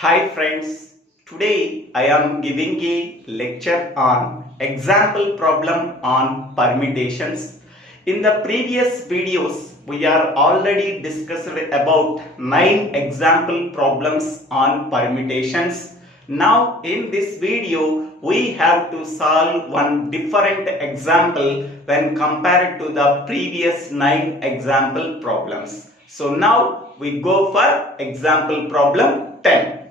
Hi friends, today I am giving a lecture on example problem on permutations. In the previous videos, we are already discussed about 9 example problems on permutations. Now in this video, we have to solve one different example when compared to the previous 9 example problems. So now we go for example problem 10.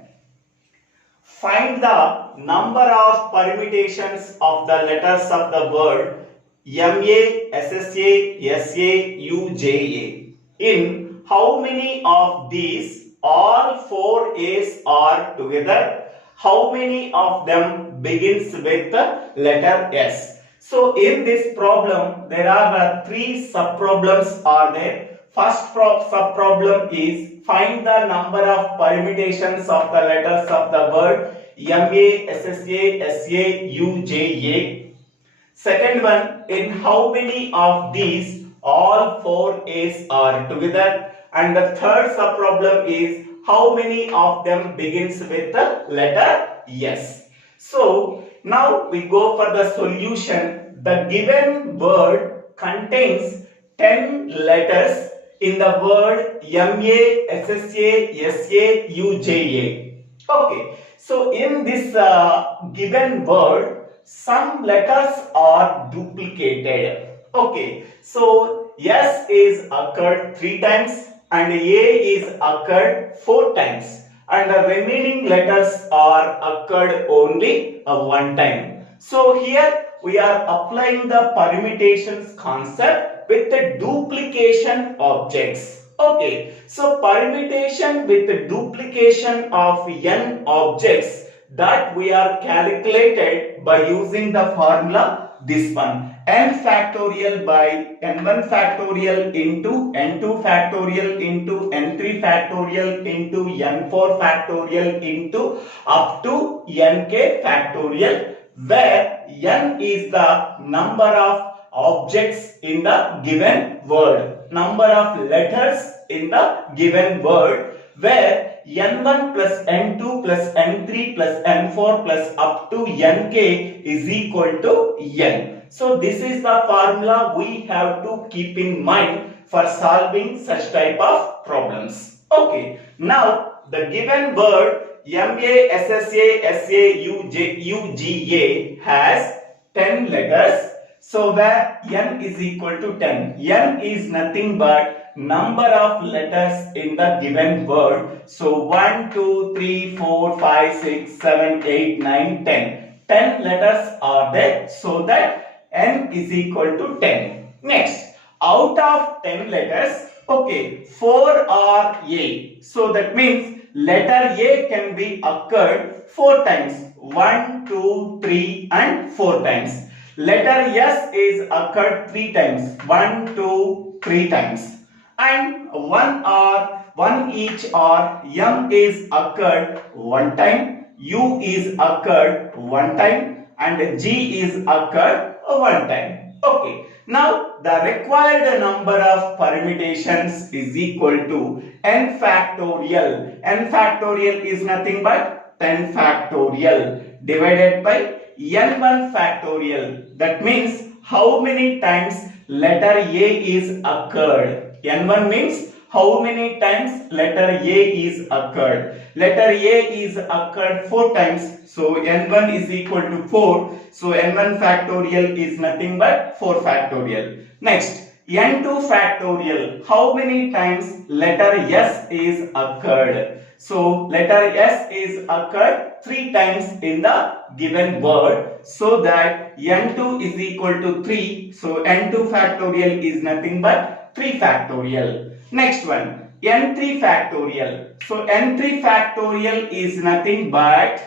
Find the number of permutations of the letters of the word MA, SSA, SA, UJA. In how many of these all 4 A's are together? How many of them begins with the letter S? So in this problem, there are 3 sub-problems are there. First sub-problem is find the number of permutations of the letters of the word MA, SSA, SA, UJA. Second one, in how many of these all 4 A's are together? And the third sub-problem is how many of them begins with the letter S. So now we go for the solution. The given word contains 10 letters in the word MA, SSA, SA, UJA. Okay, so in this given word, some letters are duplicated. Okay, so S is occurred 3 times and A is occurred 4 times and the remaining letters are occurred only 1 time. So here we are applying the permutations concept with the duplication objects. Okay, so permutation with the duplication of n objects that we are calculated by using the formula this one, n factorial by n1 factorial into n2 factorial into n3 factorial into n4 factorial into up to nk factorial, where n is the number of objects in the given word, number of letters in the given word, where n1 plus n2 plus n3 plus n4 plus up to nk is equal to n. So this is the formula we have to keep in mind for solving such type of problems. Okay, now the given word MA, SSA, SA, UGA has 10 letters. So where n is equal to 10. N is nothing but number of letters in the given word. So 1, 2, 3, 4, 5, 6, 7, 8, 9, 10. 10 letters are there. So that n is equal to 10. Next, out of 10 letters, okay, 4 are A. So that means letter A can be occurred 4 times. 1, 2, 3 and 4 times. Letter S is occurred 3 times. 1, 2, 3 times. And one each or M is occurred 1 time, U is occurred 1 time and G is occurred 1 time. Okay. Now the required number of permutations is equal to n factorial. N factorial is nothing but 10 factorial divided by n1 factorial. That means how many times letter A is occurred. N1 means how many times letter A is occurred. Letter A is occurred 4 times. So N1 is equal to 4. So N1 factorial is nothing but 4 factorial. Next, N2 factorial. How many times letter S is occurred? So letter S is occurred 3 times in the given word. So that N2 is equal to 3. So N2 factorial is nothing but 3 factorial. Next one, N3 factorial. So N3 factorial is nothing but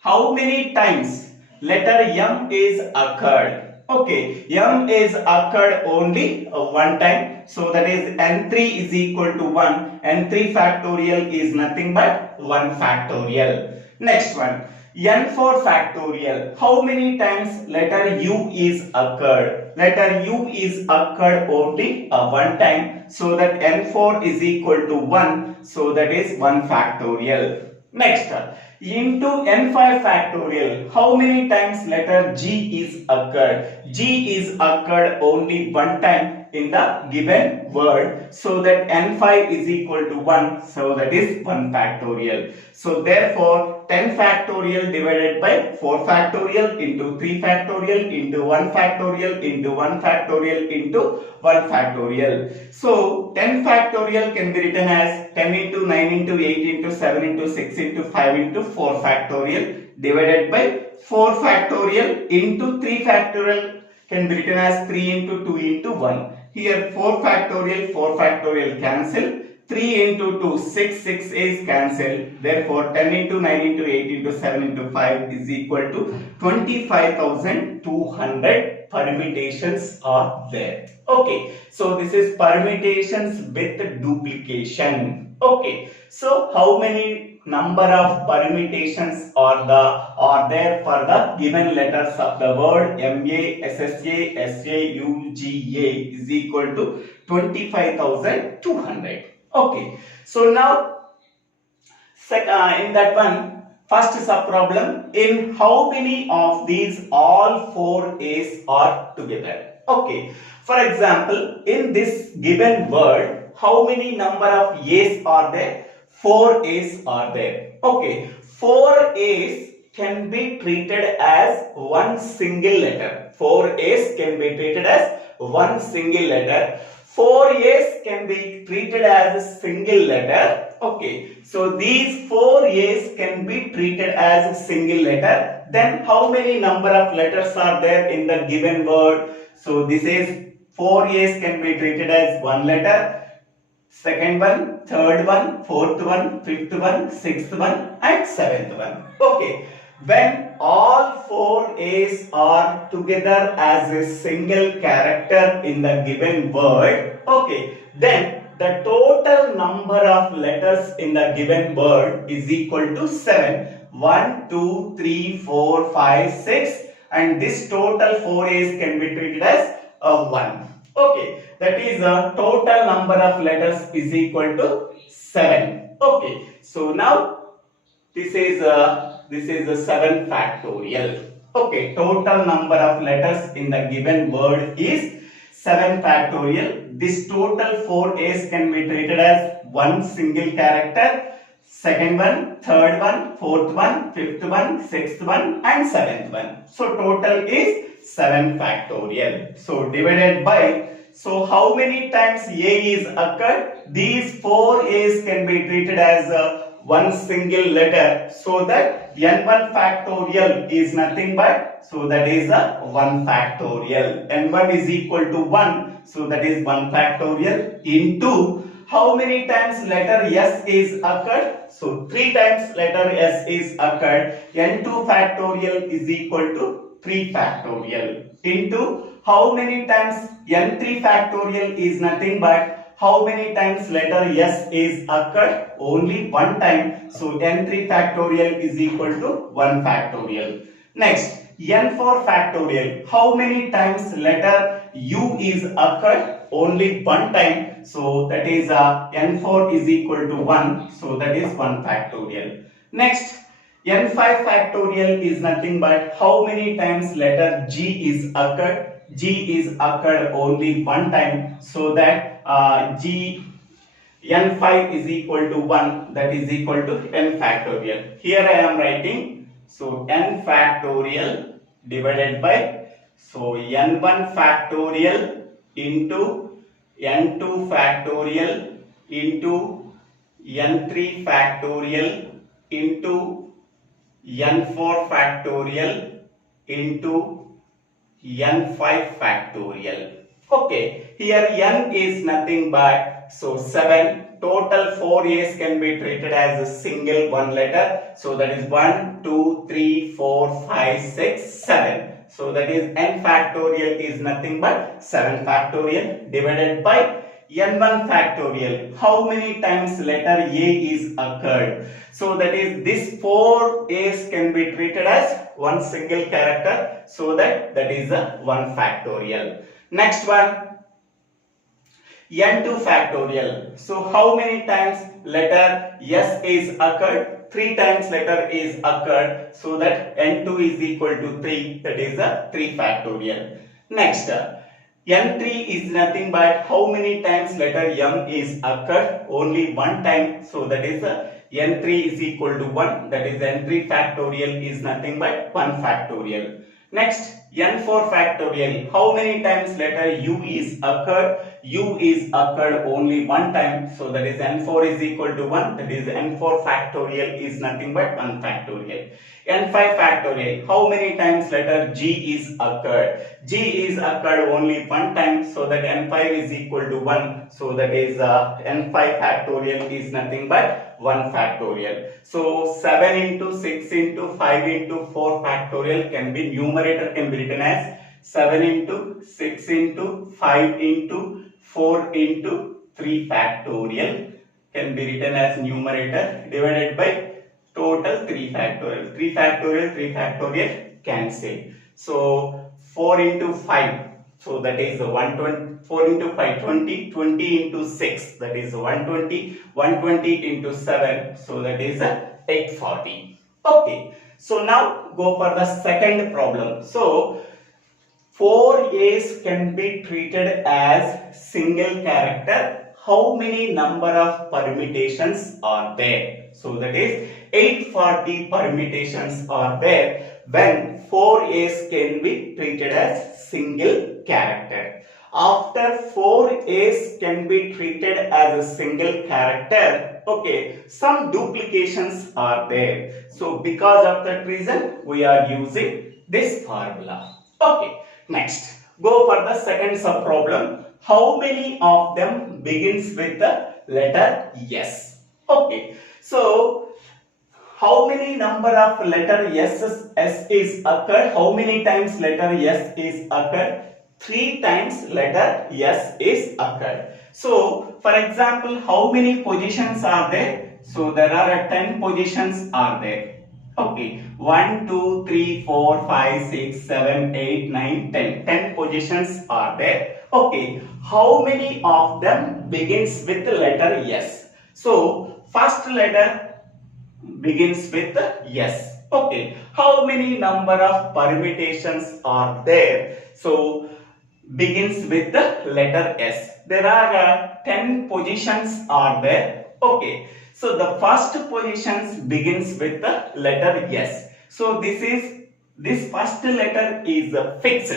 how many times letter M is occurred. Okay, M is occurred only 1 time. So that is N3 is equal to 1. N3 factorial is nothing but 1 factorial. Next one, N4 factorial. How many times letter U is occurred? letter U is occurred only one time, so that N4 is equal to 1, so that is 1 factorial. Next, into N5 factorial, how many times letter G is occurred? G is occurred only one time in the given word, so that N5 is equal to 1, so that is 1 factorial. So therefore 10 factorial divided by 4 factorial into 3 factorial into 1 factorial into 1 factorial into 1 factorial. So 10 factorial can be written as 10 into 9 into 8 into 7 into 6 into 5 into 4 factorial divided by 4 factorial into 3 factorial can be written as 3 into 2 into 1. Here 4 factorial cancel. 3 into 2, 6 is cancelled. Therefore 10 into 9 into 8 into 7 into 5 is equal to 25,200 permutations are there. Okay, so this is permutations with duplication. Okay, so how many number of permutations are there for the given letters of the word MA, SSA, SAUGA is equal to 25,200. Okay, so now in that one, first sub problem, in how many of these all 4 A's are together? Okay, for example, in this given word, how many number of A's are there? 4 A's are there. Okay, 4 A's can be treated as one single letter. 4 A's can be treated as one single letter. 4 A's can be treated as a single letter. Okay, so these 4 A's can be treated as a single letter. Then how many number of letters are there in the given word? So this is 4 A's can be treated as one letter. Second one, third one, fourth one, fifth one, sixth one and seventh one. Okay, when all 4 A's are together as a single character in the given word, okay, then the total number of letters in the given word is equal to 7. 1, 2, 3, 4, 5, 6 and this total 4 A's can be treated as 1. Okay, that is the total number of letters is equal to 7. Okay, so now this is a 7 factorial. Okay, total number of letters in the given word is 7 factorial. This total 4 A's can be treated as one single character. Second one, third one, fourth one, fifth one, sixth one and seventh one. So total is 7 factorial. So divided by, so how many times A is occurred? These 4 A's can be treated as one single letter, so that n1 factorial is nothing but, so that is a 1 factorial. n1 is equal to 1, so that is 1 factorial into how many times letter S is occurred? So 3 times letter S is occurred. n2 factorial is equal to 3 factorial into how many times n3 factorial is nothing but how many times letter S is occurred? Only one time. So n3 factorial is equal to 1 factorial. Next, n4 factorial. How many times letter U is occurred? Only one time. So that is n4 is equal to 1. So that is 1 factorial. Next, n5 factorial is nothing but how many times letter G is occurred? G is occurred only one time, so that n5 is equal to 1, that is equal to n factorial. Here I am writing, so n factorial divided by, so n1 factorial into n2 factorial into n3 factorial into n4 factorial into n5 factorial. Okay, here n is nothing but, so 7. Total 4 A's can be treated as a single one letter. So that is 1, 2, 3, 4, 5, 6, 7. So that is n factorial is nothing but 7 factorial divided by n1 factorial. How many times letter A is occurred? So that is this 4 A's can be treated as one single character, so that is a 1 factorial. Next one, n2 factorial. So how many times letter s is occurred? 3 times letter is occurred, so that n2 is equal to 3, that is a 3 factorial. Next, n3 is nothing but how many times letter m is occurred? Only one time, so that is a n3 is equal to 1, that is n3 factorial is nothing but 1 factorial. Next, n4 factorial. How many times letter u is occurred? U is occurred only one time, so that is n4 is equal to 1, that is n4 factorial is nothing but 1 factorial. n5 factorial. How many times letter g is occurred? G is occurred only one time, so that n5 is equal to 1, so that is n5 factorial is nothing but 1 factorial. So 7 into 6 into 5 into 4 factorial can be numerator can be written as 7 into 6 into 5 into 4 into 3 factorial can be written as numerator divided by total 3 factorial. 3 factorial, 3 factorial cancel. So 4 into 5, so that is 120, 4 into 5, 20, 20 into 6, that is 120, 120 into 7, so that is 840. Okay, so now go for the second problem. So 4 A's can be treated as single character. How many number of permutations are there? So that is 840 permutations are there when 4 A's can be treated as single character. After 4 A's can be treated as a single character, okay, some duplications are there. So because of that reason, we are using this formula. Okay. Next, go for the second sub problem. How many of them begins with the letter S? Okay, so how many number of letter S is occurred? How many times letter S is occurred? 3 times letter S is occurred. So, for example, how many positions are there? So, there are 10 positions are there. Okay, 1, 2, 3, 4, 5, 6, 7, 8, 9, 10. 10 positions are there. Okay, how many of them begins with the letter S? So, first letter begins with S. Okay, how many number of permutations are there? So, begins with the letter S. There are 10 positions are there. Okay, so the first positions begins with the letter S. So this first letter is fixed.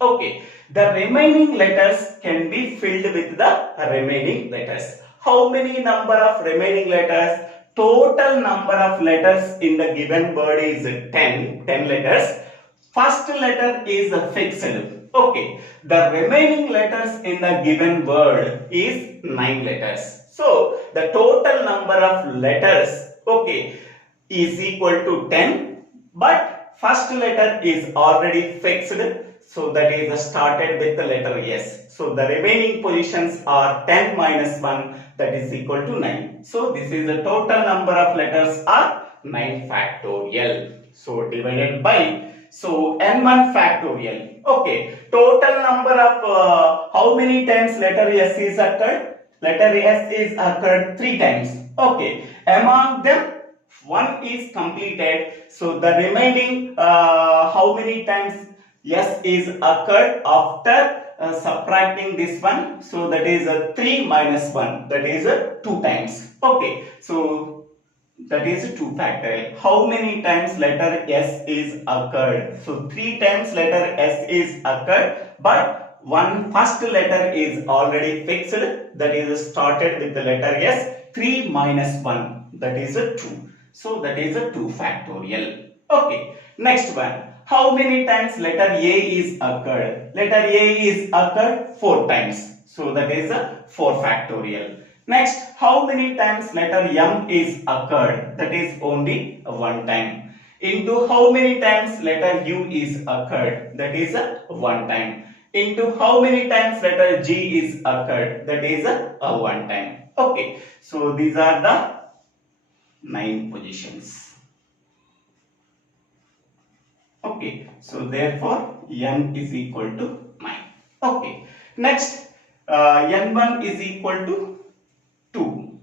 Okay, the remaining letters can be filled with the remaining letters. How many number of remaining letters? Total number of letters in the given word is 10 letters. First letter is fixed. Okay, the remaining letters in the given word is 9 letters. So, the total number of letters, okay, is equal to 10, but first letter is already fixed, so that is started with the letter S. So, the remaining positions are 10 minus 1, that is equal to 9. So, this is the total number of letters are 9 factorial. So, divided by, so n1 factorial. Okay, total number of how many times letter S is occurred? Letter S is occurred 3 times. Okay, among them 1 is completed. So the remaining how many times S is occurred after subtracting this one? So that is 3 minus 1. That is 2 times. Okay, so that is 2 factorial. How many times letter S is occurred? So 3 times letter S is occurred, but one first letter is already fixed, that is started with the letter S. 3 minus 1, that is 2. So that is 2 factorial. Okay, next one. How many times letter A is occurred? Letter A is occurred 4 times. So that is 4 factorial. Next, how many times letter M is occurred? That is only 1 time. Into how many times letter U is occurred? That is 1 time. Into how many times letter G is occurred? That is 1 time. Okay, so these are the 9 positions. Okay, so therefore n is equal to 9. Okay, next n1 is equal to 2.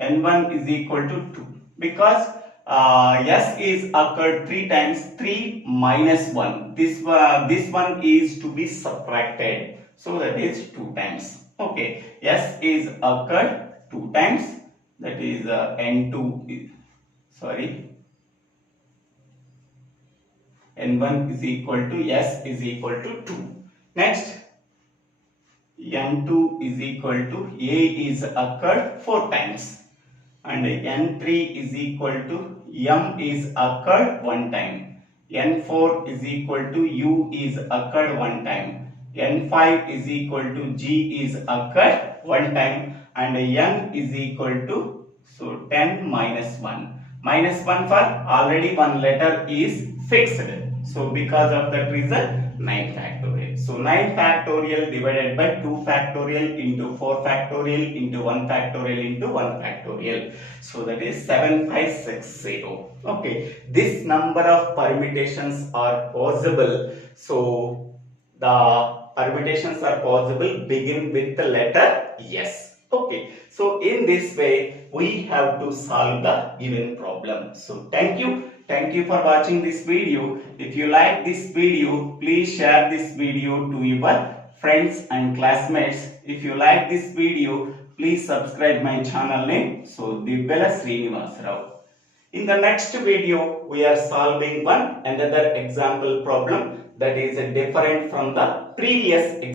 n1 is equal to 2 because s is occurred 3 times. 3 minus 1, this one is to be subtracted, so that is 2 times. Okay, s is occurred 2 times, that is n2 is, n1 is equal to s is equal to 2. Next, n2 is equal to a is occurred 4 times, and n3 is equal to m is occurred 1 time, n4 is equal to u is occurred 1 time, n5 is equal to g is occurred 1 time, and n is equal to, so 10 minus 1. Minus 1 for already one letter is fixed. So because of that reason 9 factorial. So 9 factorial divided by 2 factorial into 4 factorial into 1 factorial into 1 factorial. So that is 7560. Okay, this number of permutations are possible. So the permutations are possible begin with the letter S. Okay, so in this way we have to solve the given problem. So thank you for watching this video. If you like this video, please share this video to your friends and classmates. If you like this video, please subscribe my channel name, so Dibbala Srinivas Rao. In the next video, we are solving another example problem that is different from the previous example.